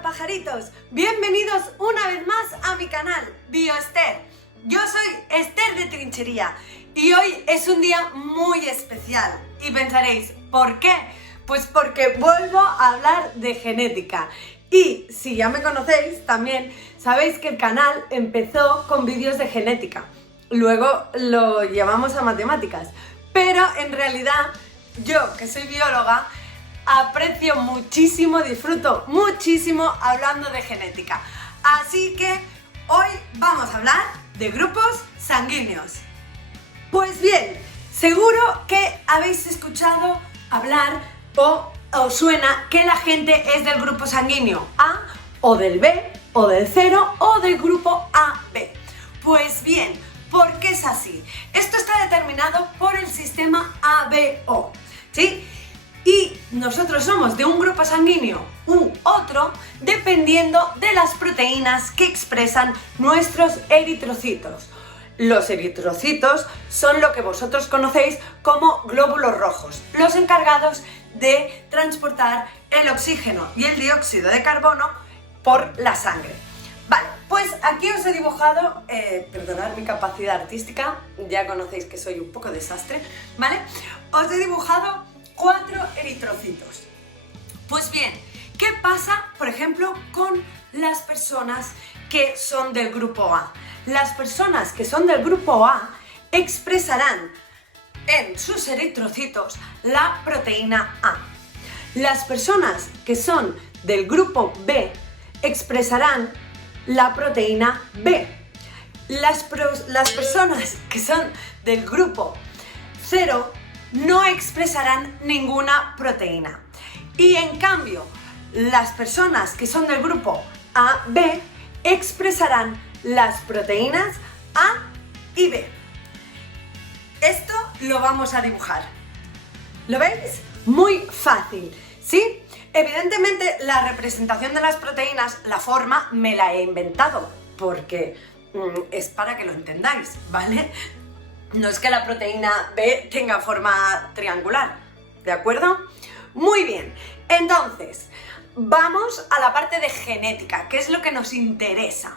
Hola pajaritos, bienvenidos una vez más a mi canal BioEsther. Yo soy Esther de Trinchería y hoy es un día muy especial. Y pensaréis, ¿por qué? Pues porque vuelvo a hablar de genética. Y si ya me conocéis también, sabéis que el canal empezó con vídeos de genética. Luego lo llevamos a matemáticas. Pero en realidad, yo que soy bióloga, aprecio muchísimo, disfruto muchísimo hablando de genética. Así que hoy vamos a hablar de grupos sanguíneos. Pues bien, seguro que habéis escuchado hablar o os suena que la gente es del grupo sanguíneo A o del B o del 0 o del grupo AB. Pues bien, ¿por qué es así? Esto está determinado por el sistema ABO, ¿sí? Y nosotros somos de un grupo sanguíneo u otro dependiendo de las proteínas que expresan nuestros eritrocitos. Los eritrocitos son lo que vosotros conocéis como glóbulos rojos, los encargados de transportar el oxígeno y el dióxido de carbono por la sangre. Vale, pues aquí os he dibujado, perdonad mi capacidad artística, ya conocéis que soy un poco desastre, ¿vale? Os he dibujado 4 eritrocitos. Pues bien, ¿qué pasa, por ejemplo, con las personas que son del grupo A? Las personas que son del grupo A expresarán en sus eritrocitos la proteína A. Las personas que son del grupo B expresarán la proteína B. Las personas que son del grupo 0 no expresarán ninguna proteína. Y en cambio, las personas que son del grupo AB expresarán las proteínas A y B. Esto lo vamos a dibujar. ¿Lo veis? Muy fácil, ¿sí? Evidentemente la representación de las proteínas, la forma, me la he inventado, porque es para que lo entendáis, ¿vale? No es que la proteína B tenga forma triangular, ¿de acuerdo? Muy bien, entonces, vamos a la parte de genética, que es lo que nos interesa.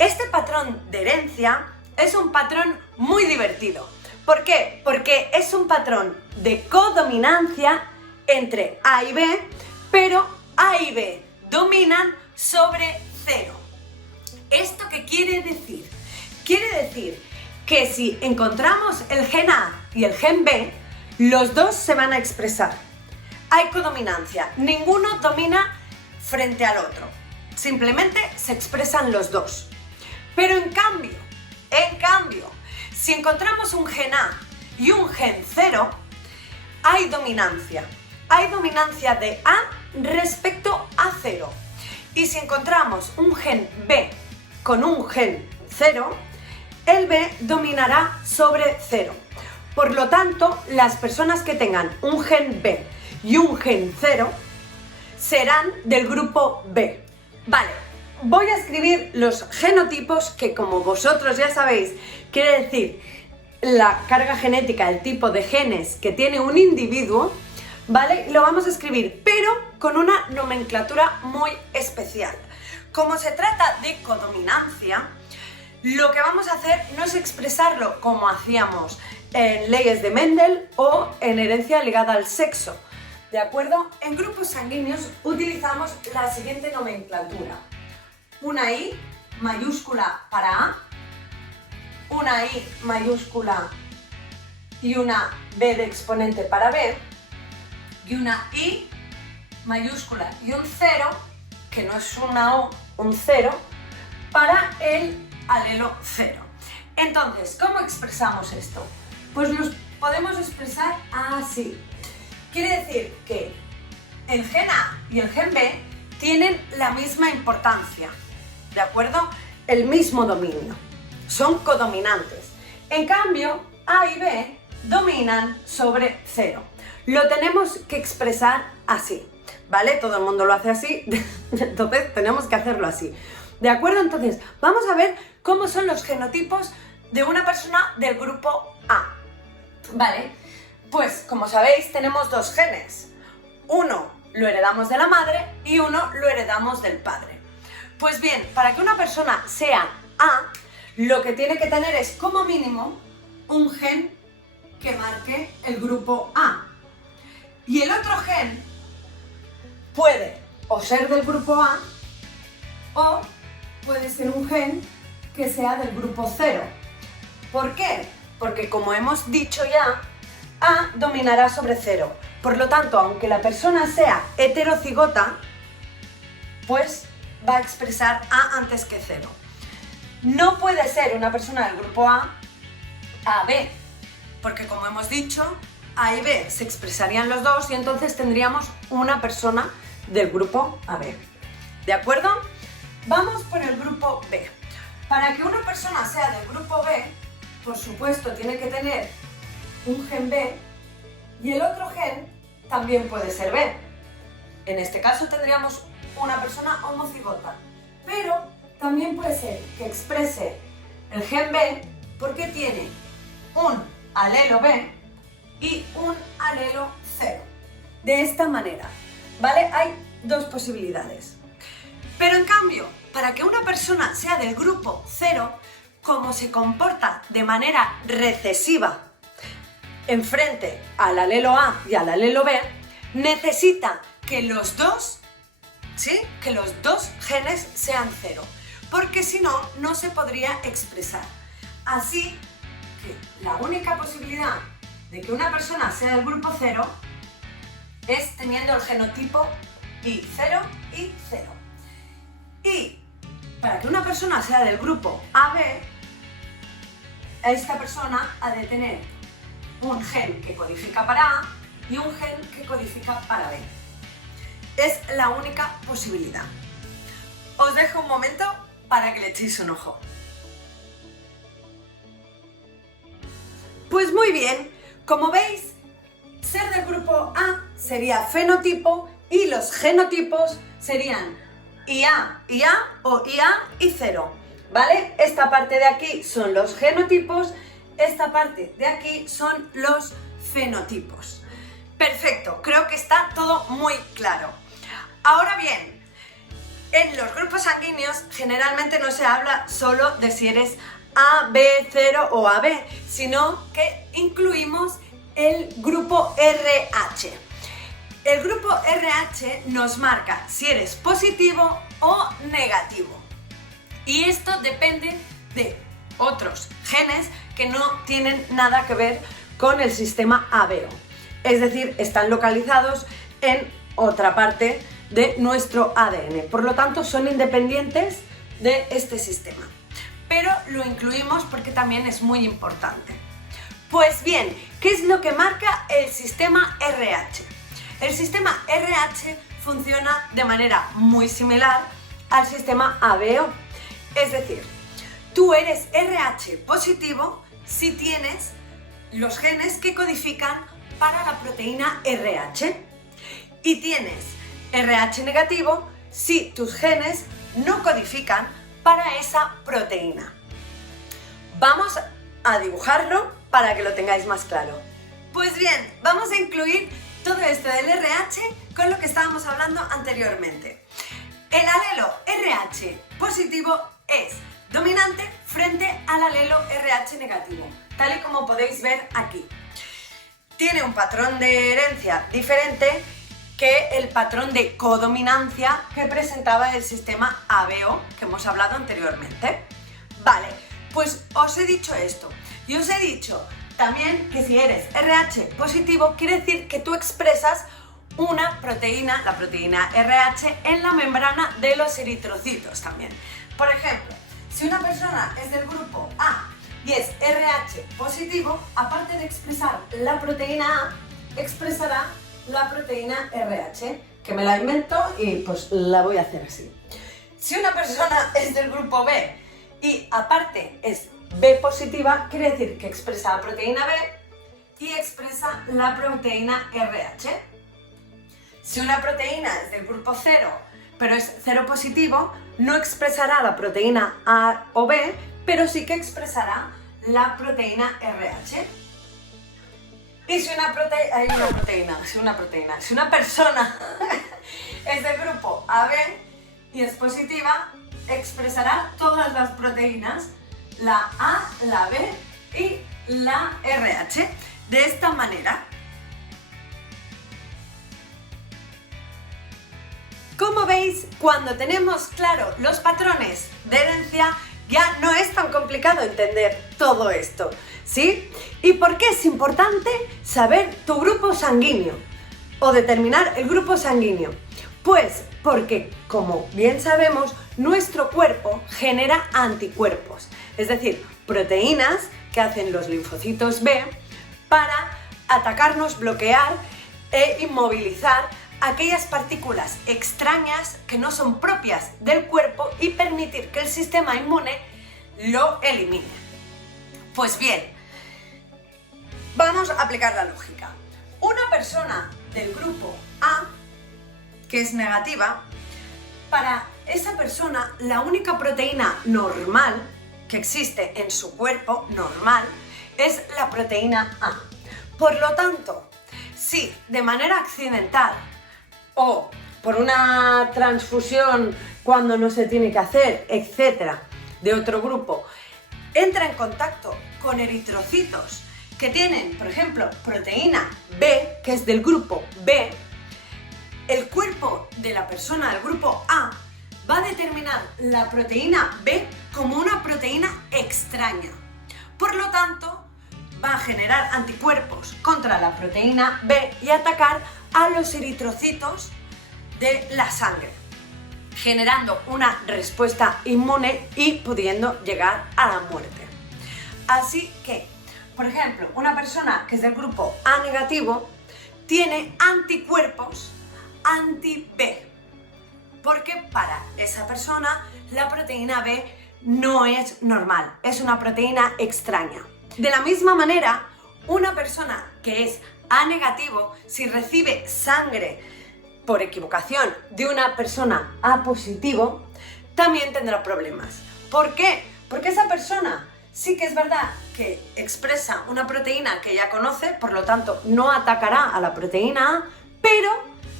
Este patrón de herencia es un patrón muy divertido. ¿Por qué? Porque es un patrón de codominancia entre A y B, pero A y B dominan sobre 0. ¿Esto qué quiere decir? Quiere decir que si encontramos el gen A y el gen B, los dos se van a expresar. Hay codominancia, ninguno domina frente al otro, simplemente se expresan los dos. Pero en cambio, si encontramos un gen A y un gen 0, hay dominancia. Hay dominancia de A respecto a 0. Y si encontramos un gen B con un gen 0, el B dominará sobre 0. Por lo tanto, las personas que tengan un gen B y un gen 0 serán del grupo B. Vale, voy a escribir los genotipos que, como vosotros ya sabéis, quiere decir la carga genética, el tipo de genes que tiene un individuo, ¿vale? Lo vamos a escribir, pero con una nomenclatura muy especial. Como se trata de codominancia, lo que vamos a hacer no es expresarlo como hacíamos en leyes de Mendel o en herencia ligada al sexo, ¿de acuerdo? En grupos sanguíneos utilizamos la siguiente nomenclatura. Una I mayúscula para A, una I mayúscula y una B de exponente para B, y una I mayúscula y un 0, que no es una O, un 0, para el alelo 0. Entonces, ¿cómo expresamos esto? Pues los podemos expresar así. Quiere decir que el gen A y el gen B tienen la misma importancia, ¿de acuerdo? El mismo dominio. Son codominantes. En cambio, A y B dominan sobre 0. Lo tenemos que expresar así, ¿vale? Todo el mundo lo hace así, entonces tenemos que hacerlo así. ¿De acuerdo? Entonces, vamos a ver cómo son los genotipos de una persona del grupo A. ¿Vale? Pues, como sabéis, tenemos dos genes. Uno lo heredamos de la madre y uno lo heredamos del padre. Pues bien, para que una persona sea A, lo que tiene que tener es como mínimo un gen que marque el grupo A. Y el otro gen puede o ser del grupo A o puede ser un gen que sea del grupo 0. ¿Por qué? Porque como hemos dicho ya, A dominará sobre 0. Por lo tanto, aunque la persona sea heterocigota, pues va a expresar A antes que 0. No puede ser una persona del grupo A, AB, porque como hemos dicho, A y B se expresarían los dos y entonces tendríamos una persona del grupo AB. ¿De acuerdo? Vamos por el grupo B. Para que una persona sea del grupo B, por supuesto tiene que tener un gen B y el otro gen también puede ser B. En este caso tendríamos una persona homocigota, pero también puede ser que exprese el gen B porque tiene un alelo B y un alelo 0. De esta manera, ¿vale? Hay dos posibilidades. Pero en cambio, para que una persona sea del grupo 0, como se comporta de manera recesiva enfrente al alelo A y al alelo B, necesita que los dos, ¿sí? Que los dos genes sean 0, porque si no, no se podría expresar. Así que la única posibilidad de que una persona sea del grupo 0 es teniendo el genotipo I0 y 0. Y para que una persona sea del grupo AB, esta persona ha de tener un gen que codifica para A y un gen que codifica para B. Es la única posibilidad. Os dejo un momento para que le echéis un ojo. Pues muy bien, como veis, ser del grupo A sería fenotipo y los genotipos serían IA o IA y 0, ¿vale? Esta parte de aquí son los genotipos, esta parte de aquí son los fenotipos. Perfecto, creo que está todo muy claro. Ahora bien, en los grupos sanguíneos generalmente no se habla solo de si eres A, B, 0 o AB, sino que incluimos el grupo RH. El grupo RH nos marca si eres positivo o negativo. Y esto depende de otros genes que no tienen nada que ver con el sistema ABO. Es decir, están localizados en otra parte de nuestro ADN. Por lo tanto, son independientes de este sistema. Pero lo incluimos porque también es muy importante. Pues bien, ¿qué es lo que marca el sistema RH? El sistema RH funciona de manera muy similar al sistema ABO. Es decir, tú eres RH positivo si tienes los genes que codifican para la proteína RH y tienes RH negativo si tus genes no codifican para esa proteína. Vamos a dibujarlo para que lo tengáis más claro. Pues bien, vamos a incluir todo esto del RH con lo que estábamos hablando anteriormente. El alelo RH positivo es dominante frente al alelo RH negativo, tal y como podéis ver aquí. Tiene un patrón de herencia diferente que el patrón de codominancia que presentaba el sistema ABO que hemos hablado anteriormente. Vale, pues os he dicho esto y os he dicho también que si eres RH positivo quiere decir que tú expresas una proteína, la proteína RH, en la membrana de los eritrocitos también. Por ejemplo, si una persona es del grupo A y es RH positivo, aparte de expresar la proteína A, expresará la proteína RH, que me la invento y pues la voy a hacer así. Si una persona es del grupo B y aparte es B positiva, quiere decir que expresa la proteína B y expresa la proteína RH. Si una proteína es del grupo 0, pero es 0 positivo, no expresará la proteína A o B, pero sí que expresará la proteína RH. Y si una persona es del grupo AB y es positiva, expresará todas las proteínas, la A, la B y la RH, de esta manera. Como veis, cuando tenemos claro los patrones de herencia, ya no es tan complicado entender todo esto, ¿sí? ¿Y por qué es importante saber tu grupo sanguíneo o determinar el grupo sanguíneo? Pues porque, como bien sabemos, nuestro cuerpo genera anticuerpos, es decir, proteínas que hacen los linfocitos B para atacarnos, bloquear e inmovilizar aquellas partículas extrañas que no son propias del cuerpo y permitir que el sistema inmune lo elimine. Pues bien, vamos a aplicar la lógica. Una persona del grupo A, que es negativa, para esa persona la única proteína normal que existe en su cuerpo, normal, es la proteína A. Por lo tanto, si de manera accidental o por una transfusión cuando no se tiene que hacer, etcétera, de otro grupo, entra en contacto con eritrocitos que tienen, por ejemplo, proteína B, que es del grupo B, el cuerpo de la persona del grupo A va a determinar la proteína B como una proteína extraña. Por lo tanto, va a generar anticuerpos contra la proteína B y atacar a los eritrocitos de la sangre, generando una respuesta inmune y pudiendo llegar a la muerte. Así que, por ejemplo, una persona que es del grupo A negativo tiene anticuerpos anti-B, porque para esa persona la proteína B no es normal, es una proteína extraña. De la misma manera, una persona que es A negativo, si recibe sangre por equivocación de una persona A positivo, también tendrá problemas. ¿Por qué? Porque esa persona sí que es verdad que expresa una proteína que ya conoce, por lo tanto no atacará a la proteína A, pero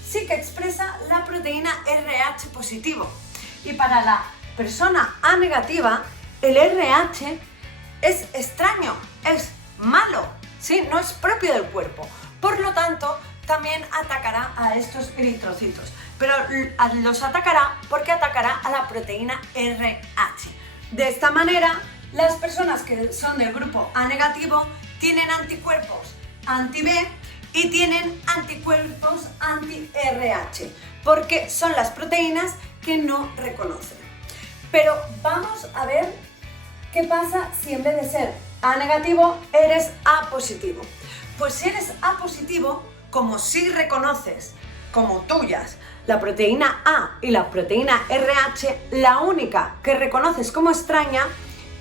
sí que expresa la proteína RH positivo. Y para la persona A negativa, el RH es extraño, es malo, ¿sí? No es propio del cuerpo. Por lo tanto, también atacará a estos eritrocitos, pero los atacará porque atacará a la proteína RH. De esta manera, las personas que son del grupo A negativo tienen anticuerpos anti-B y tienen anticuerpos anti-RH, porque son las proteínas que no reconocen. Pero vamos a ver qué pasa si en vez de ser A negativo eres A positivo. Pues si eres A positivo, como si reconoces como tuyas la proteína A y la proteína RH, la única que reconoces como extraña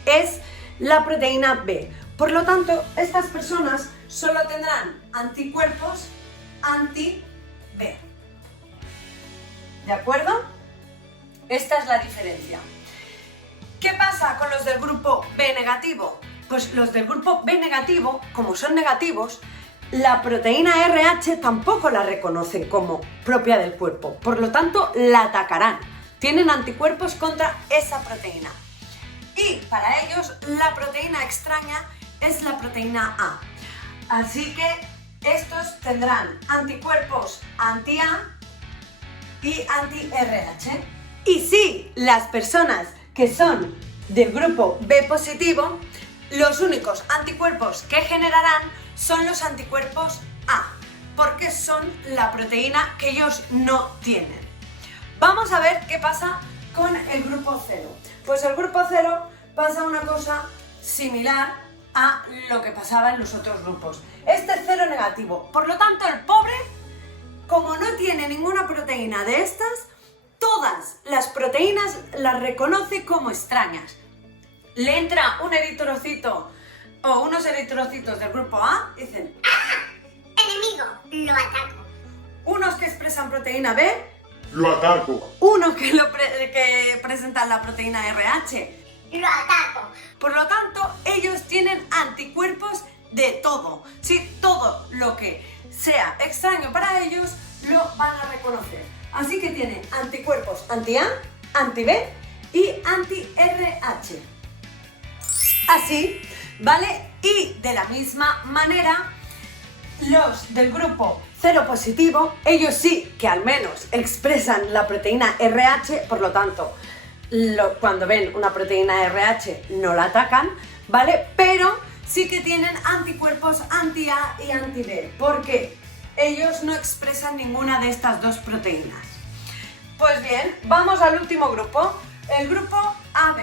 es la proteína B. Por lo tanto, estas personas solo tendrán anticuerpos anti-B. ¿De acuerdo? Esta es la diferencia. ¿Qué pasa con los del grupo B negativo? Pues los del grupo B negativo, como son negativos, la proteína RH tampoco la reconocen como propia del cuerpo, por lo tanto la atacarán. Tienen anticuerpos contra esa proteína. Y para ellos la proteína extraña es la proteína A. Así que estos tendrán anticuerpos anti-A y anti-RH. Y si las personas que son del grupo B positivo, los únicos anticuerpos que generarán son los anticuerpos A, porque son la proteína que ellos no tienen. Vamos a ver qué pasa con el grupo 0. Pues el grupo 0 pasa una cosa similar a lo que pasaba en los otros grupos. Este es 0 negativo, por lo tanto el pobre, como no tiene ninguna proteína de estas, todas las proteínas las reconoce como extrañas. Le entra un eritrocito o unos eritrocitos del grupo A y dicen ¡Ah! ¡Enemigo! ¡Lo ataco! Unos que expresan proteína B, lo ataco. unos que presentan la proteína RH, ¡Lo ataco! por lo tanto ellos tienen anticuerpos de todo. Sí, todo lo que sea extraño para ellos lo van a reconocer. Así que tiene anticuerpos anti-A, anti-B y anti-RH. Así, ¿vale? Y de la misma manera, los del grupo cero positivo, ellos sí que al menos expresan la proteína RH, por lo tanto, cuando ven una proteína RH no la atacan, ¿vale? Pero sí que tienen anticuerpos anti-A y anti-B, porque ellos no expresan ninguna de estas dos proteínas. Pues bien, vamos al último grupo, el grupo AB.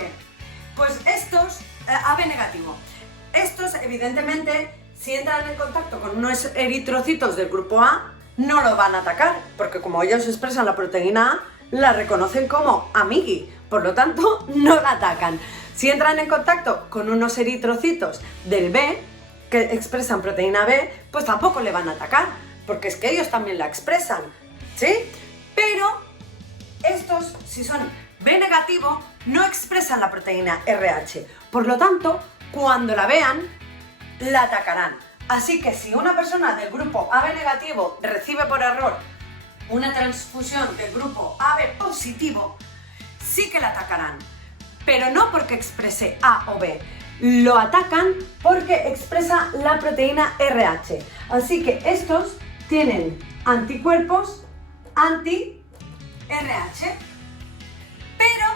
Pues estos, AB negativo, estos evidentemente, si entran en contacto con unos eritrocitos del grupo A, no lo van a atacar, porque como ellos expresan la proteína A, la reconocen como amigui, por lo tanto no la atacan. Si entran en contacto con unos eritrocitos del B, que expresan proteína B, pues tampoco le van a atacar, porque es que ellos también la expresan, ¿sí? Pero estos, si son B negativo, no expresan la proteína RH, por lo tanto, cuando la vean, la atacarán. Así que si una persona del grupo AB negativo recibe por error una transfusión del grupo AB positivo, sí que la atacarán, pero no porque exprese A o B, lo atacan porque expresa la proteína RH. Así que estos tienen anticuerpos anti-RH, pero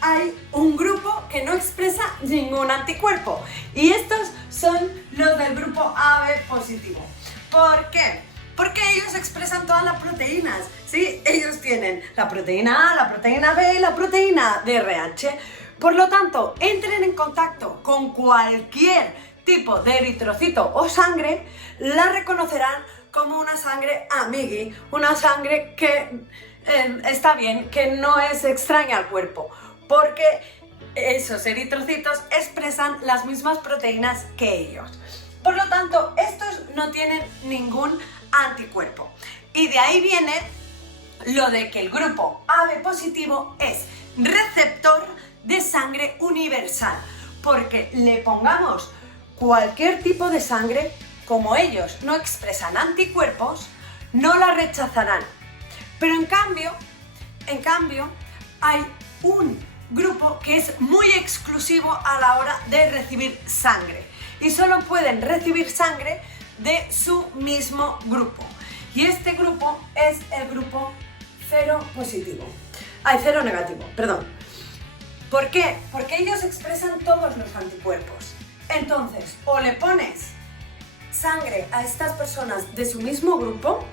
hay un grupo que no expresa ningún anticuerpo y estos son los del grupo AB positivo. ¿Por qué? Porque ellos expresan todas las proteínas, ¿sí? Ellos tienen la proteína A, la proteína B y la proteína de RH. Por lo tanto, entren en contacto con cualquier tipo de eritrocito o sangre, la reconocerán como una sangre amigui, una sangre que está bien, que no es extraña al cuerpo, porque esos eritrocitos expresan las mismas proteínas que ellos. Por lo tanto, estos no tienen ningún anticuerpo. Y de ahí viene lo de que el grupo AB positivo es receptor de sangre universal, porque le pongamos cualquier tipo de sangre, como ellos no expresan anticuerpos, no la rechazarán. Pero en cambio, hay un grupo que es muy exclusivo a la hora de recibir sangre y solo pueden recibir sangre de su mismo grupo. Y este grupo es el grupo cero negativo, perdón. ¿Por qué? Porque ellos expresan todos los anticuerpos. Entonces, o le pones sangre a estas personas de su mismo grupo,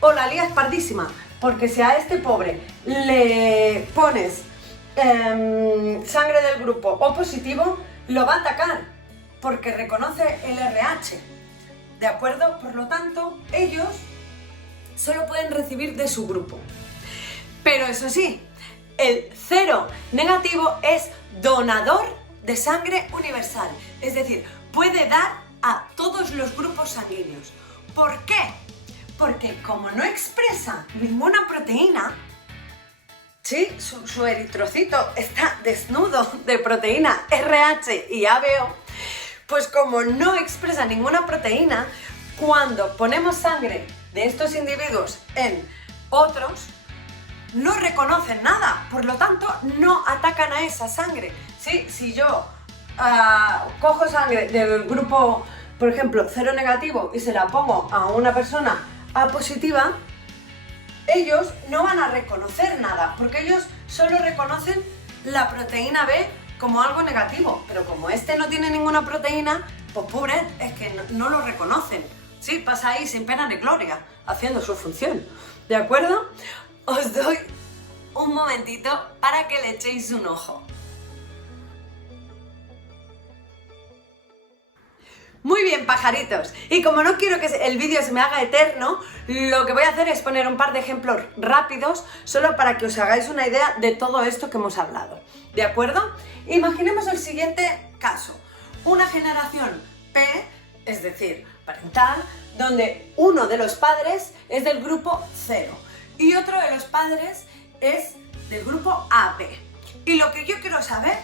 o la lías pardísima, porque si a este pobre le pones sangre del grupo O positivo, lo va a atacar, porque reconoce el RH, ¿de acuerdo? Por lo tanto, ellos solo pueden recibir de su grupo. Pero eso sí, el cero negativo es donador de sangre universal, es decir, puede dar a todos los grupos sanguíneos. ¿Por qué? Porque como no expresa ninguna proteína, ¿sí? Su eritrocito está desnudo de proteína RH y ABO, pues como no expresa ninguna proteína, cuando ponemos sangre de estos individuos en otros, no reconocen nada, por lo tanto no atacan a esa sangre. ¿Sí? Si yo cojo sangre del grupo, por ejemplo, cero negativo y se la pongo a una persona A positiva, ellos no van a reconocer nada, porque ellos solo reconocen la proteína B como algo negativo, pero como este no tiene ninguna proteína, pues pobre, es que no lo reconocen. Sí, pasa ahí sin pena ni gloria, haciendo su función. ¿De acuerdo? Os doy un momentito para que le echéis un ojo. Muy bien, pajaritos, y como no quiero que el vídeo se me haga eterno, lo que voy a hacer es poner un par de ejemplos rápidos solo para que os hagáis una idea de todo esto que hemos hablado, ¿de acuerdo? Imaginemos el siguiente caso, una generación P, es decir, parental, donde uno de los padres es del grupo 0 y otro de los padres es del grupo AB. Y lo que yo quiero saber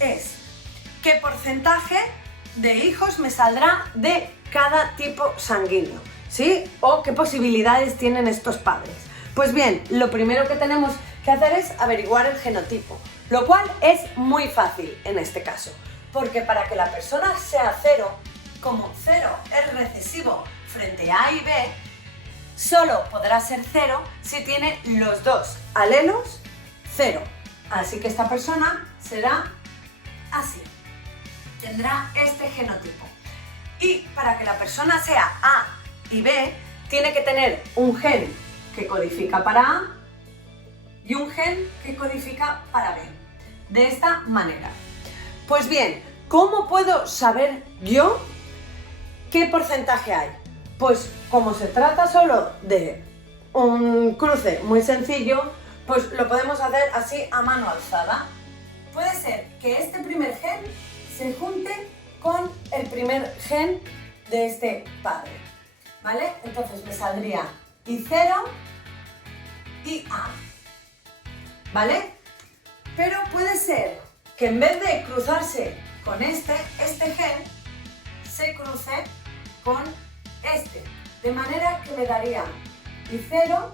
es qué porcentaje de hijos me saldrá de cada tipo sanguíneo, ¿sí? O qué posibilidades tienen estos padres. Pues bien, lo primero que tenemos que hacer es averiguar el genotipo, lo cual es muy fácil en este caso, porque para que la persona sea 0, como 0 es recesivo frente a A y B, solo podrá ser 0 si tiene los dos alelos 0. Así que esta persona será así. Tendrá este genotipo. Y para que la persona sea A y B, tiene que tener un gen que codifica para A y un gen que codifica para B. De esta manera. Pues bien, ¿cómo puedo saber yo qué porcentaje hay? Pues como se trata solo de un cruce muy sencillo, pues lo podemos hacer así a mano alzada. Puede ser que este primer gen se junte con el primer gen de este padre, ¿vale? Entonces me saldría I0 y A, ¿vale? Pero puede ser que en vez de cruzarse con este gen se cruce con este, de manera que me daría I0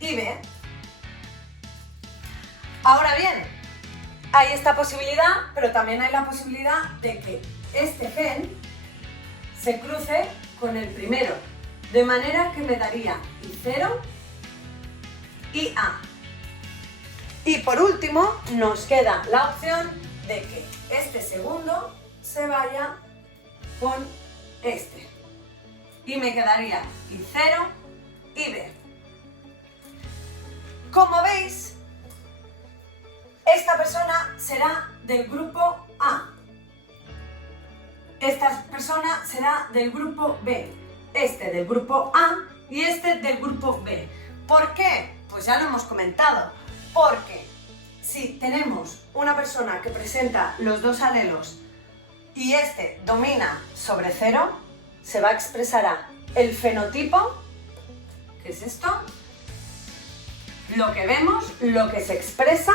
y B. Ahora bien, hay esta posibilidad, pero también hay la posibilidad de que este gen se cruce con el primero, de manera que me daría I0 y A. Y por último, nos queda la opción de que este segundo se vaya con este. Y me quedaría I0 y B. Como veis, esta persona será del grupo A. Esta persona será del grupo B. Este del grupo A y este del grupo B. ¿Por qué? Pues ya lo hemos comentado. Porque si tenemos una persona que presenta los dos alelos y este domina sobre 0, se va a expresar el fenotipo, que es esto, lo que vemos, lo que se expresa,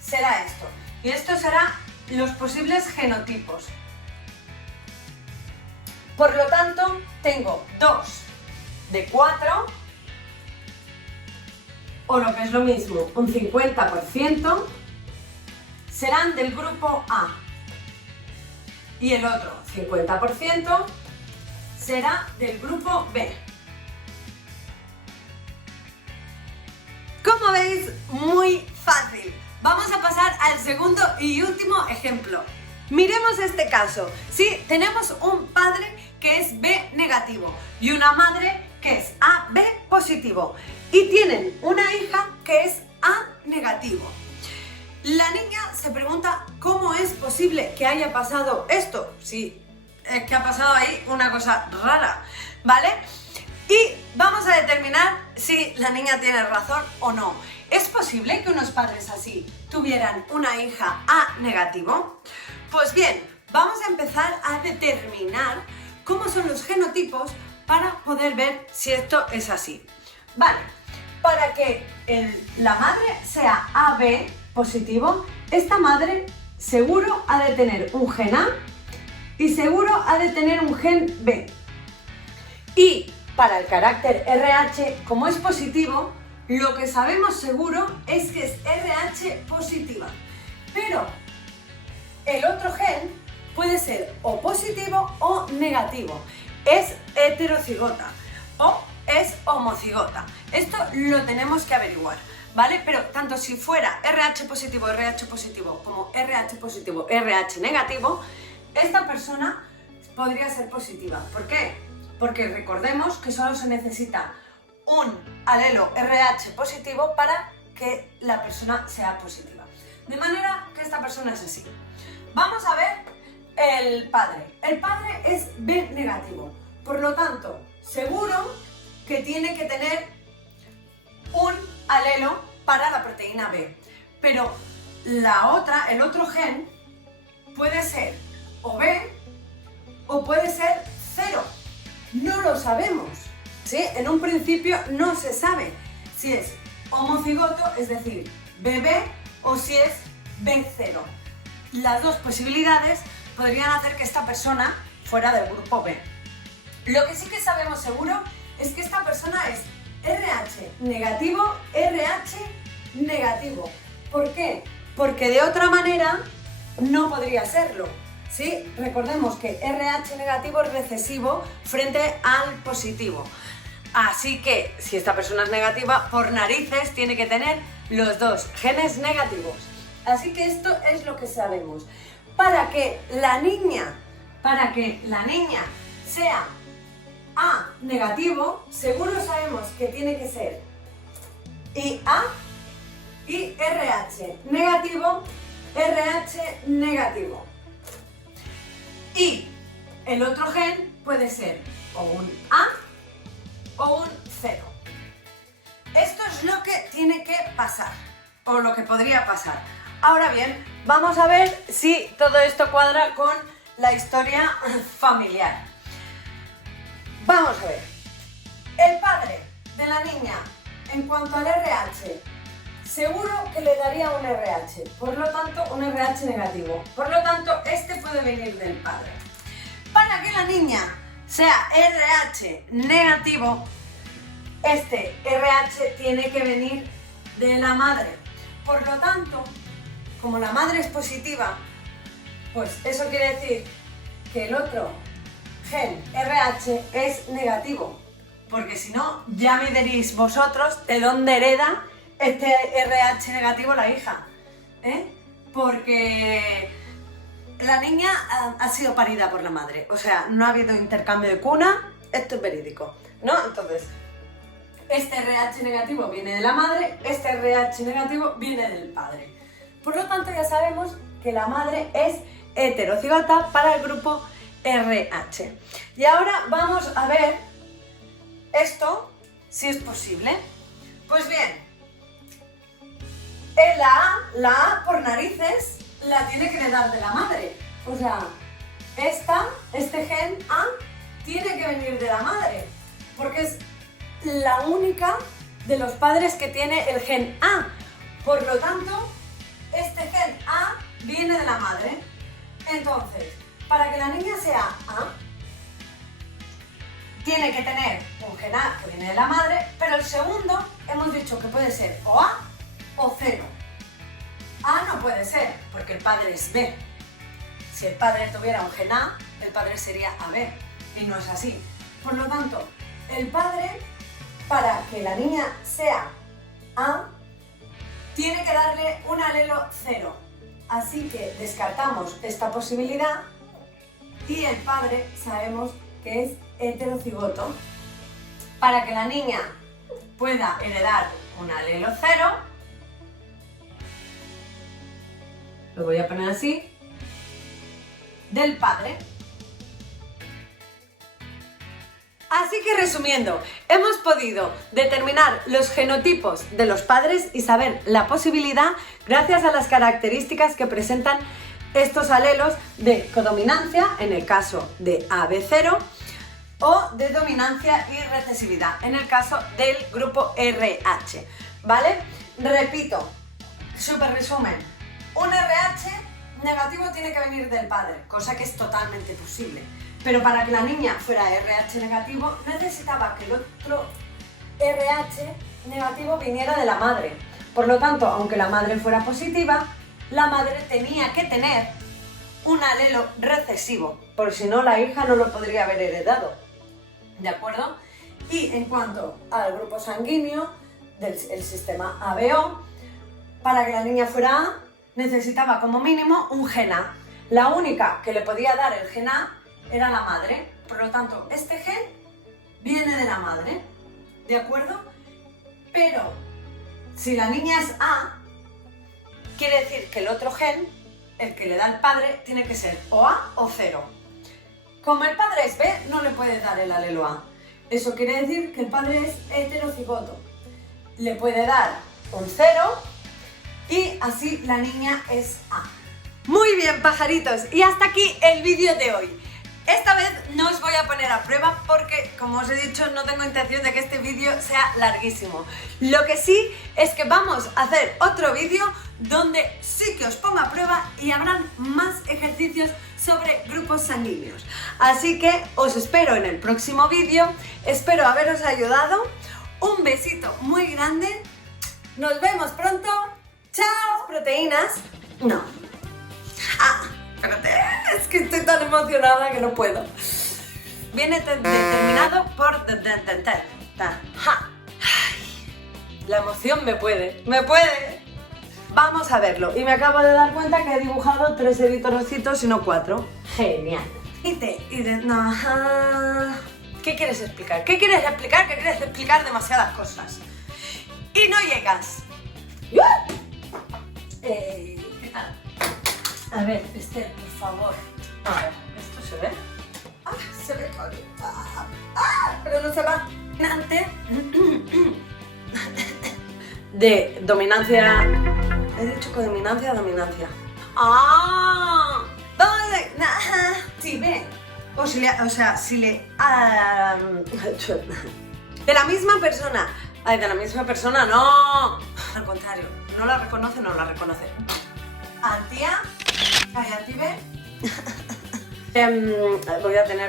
será esto. Y esto será los posibles genotipos. Por lo tanto, tengo 2 de 4, o lo que es lo mismo, un 50%, serán del grupo A. Y el otro 50% será del grupo B. Como veis, muy fácil. Vamos a pasar al segundo y último ejemplo. Miremos este caso. Sí, tenemos un padre que es B negativo y una madre que es AB positivo. Y tienen una hija que es A negativo. La niña se pregunta cómo es posible que haya pasado esto. Sí, es que ha pasado ahí una cosa rara, ¿vale? Y vamos a determinar si la niña tiene razón o no. ¿Es posible que unos padres así tuvieran una hija A negativo? Pues bien, vamos a empezar a determinar cómo son los genotipos para poder ver si esto es así. Vale, para que la madre sea AB positivo, esta madre seguro ha de tener un gen A y seguro ha de tener un gen B. Y para el carácter RH, como es positivo, lo que sabemos seguro es que es RH positiva. Pero el otro gen puede ser o positivo o negativo. Es heterocigota o es homocigota. Esto lo tenemos que averiguar, ¿vale? Pero tanto si fuera RH positivo como RH positivo, RH negativo, esta persona podría ser positiva. ¿Por qué? Porque recordemos que solo se necesita un alelo RH positivo para que la persona sea positiva. De manera que esta persona es así. Vamos a ver el padre. El padre es B negativo. Por lo tanto, seguro que tiene que tener un alelo para la proteína B. Pero el otro gen puede ser o B o puede ser 0. No lo sabemos, ¿sí? En un principio no se sabe si es homocigoto, es decir, BB, o si es B0. Las dos posibilidades podrían hacer que esta persona fuera del grupo B. Lo que sí que sabemos seguro es que esta persona es RH negativo, RH negativo. ¿Por qué? Porque de otra manera no podría serlo, ¿sí? Recordemos que RH negativo es recesivo frente al positivo. Así que si esta persona es negativa, por narices tiene que tener los dos genes negativos. Así que esto es lo que sabemos. Para que la niña sea A negativo, seguro sabemos que tiene que ser IA y RH negativo, RH negativo. Y el otro gen puede ser o un A o un 0. Esto es lo que tiene que pasar, o lo que podría pasar. Ahora bien, vamos a ver si todo esto cuadra con la historia familiar. Vamos a ver. El padre de la niña, en cuanto al RH, seguro que le daría un RH, por lo tanto un RH negativo. Por lo tanto, este puede venir del padre. Para que la niña sea RH negativo, este RH tiene que venir de la madre. Por lo tanto, como la madre es positiva, pues eso quiere decir que el otro gen RH es negativo. Porque si no, ya me diréis vosotros de dónde hereda este RH negativo la hija. Porque la niña ha sido parida por la madre. O sea, no ha habido intercambio de cuna. Esto es verídico, ¿no? Entonces, este RH negativo viene de la madre, este RH negativo viene del padre. Por lo tanto, ya sabemos que la madre es heterocigota para el grupo RH. Y ahora vamos a ver esto, si es posible. Pues bien, la A por narices la tiene que heredar de la madre. O sea, este gen A tiene que venir de la madre, porque es la única de los padres que tiene el gen A. Por lo tanto, este gen A viene de la madre. Entonces, para que la niña sea A, tiene que tener un gen A que viene de la madre, pero el segundo hemos dicho que puede ser o A o 0. A no puede ser, porque el padre es B. Si el padre tuviera un gen A, el padre sería AB, y no es así. Por lo tanto, el padre, para que la niña sea A, tiene que darle un alelo 0. Así que descartamos esta posibilidad y el padre sabemos que es heterocigoto. Para que la niña pueda heredar un alelo 0, lo voy a poner así, del padre. Así que resumiendo, hemos podido determinar los genotipos de los padres y saber la posibilidad gracias a las características que presentan estos alelos de codominancia, en el caso de AB0, o de dominancia y recesividad, en el caso del grupo RH, ¿vale? Repito, súper resumen, un RH negativo tiene que venir del padre, cosa que es totalmente posible. Pero para que la niña fuera RH negativo, necesitaba que el otro RH negativo viniera de la madre. Por lo tanto, aunque la madre fuera positiva, la madre tenía que tener un alelo recesivo, porque si no, la hija no lo podría haber heredado. ¿De acuerdo? Y en cuanto al grupo sanguíneo del sistema ABO, para que la niña fuera A, necesitaba como mínimo un gen A. La única que le podía dar el gen A era la madre, por lo tanto, este gen viene de la madre, ¿de acuerdo? Pero si la niña es A, quiere decir que el otro gen, el que le da el padre, tiene que ser o A o 0. Como el padre es B, no le puede dar el alelo A. Eso quiere decir que el padre es heterocigoto. Le puede dar un 0 y así la niña es A. Muy bien, pajaritos, y hasta aquí el vídeo de hoy. Esta vez no os voy a poner a prueba porque, como os he dicho, no tengo intención de que este vídeo sea larguísimo. Lo que sí es que vamos a hacer otro vídeo donde sí que os ponga a prueba y habrán más ejercicios sobre grupos sanguíneos. Así que os espero en el próximo vídeo, espero haberos ayudado. Un besito muy grande, nos vemos pronto. ¡Chao! ¿Proteínas? No. Espérate, es que estoy tan emocionada que no puedo. Viene determinado por... La emoción me puede. Vamos a verlo. Y me acabo de dar cuenta que he dibujado 3 eritrocitos y no 4. Genial. No. ¿Qué quieres explicar? ¿Qué quieres explicar? Que quieres explicar demasiadas cosas. Y no llegas. ¿Qué tal? A ver, Esther, por favor. A ver, ¿esto se ve? Se ve claro. Pero no se va. Dominante. De dominancia. He dicho que dominancia. Vale. Sí, ve. Si le. De la misma persona. Ay, de la misma persona, no. Al contrario, no la reconoce. A tía. Ay, a ti ve.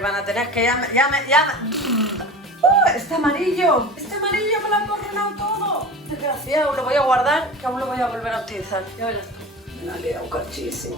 Van a tener que ya me. Este amarillo me lo han borrado todo. Desgraciado, lo voy a guardar, que aún lo voy a volver a utilizar. Ya verás tú. Me la he liado cachísimo.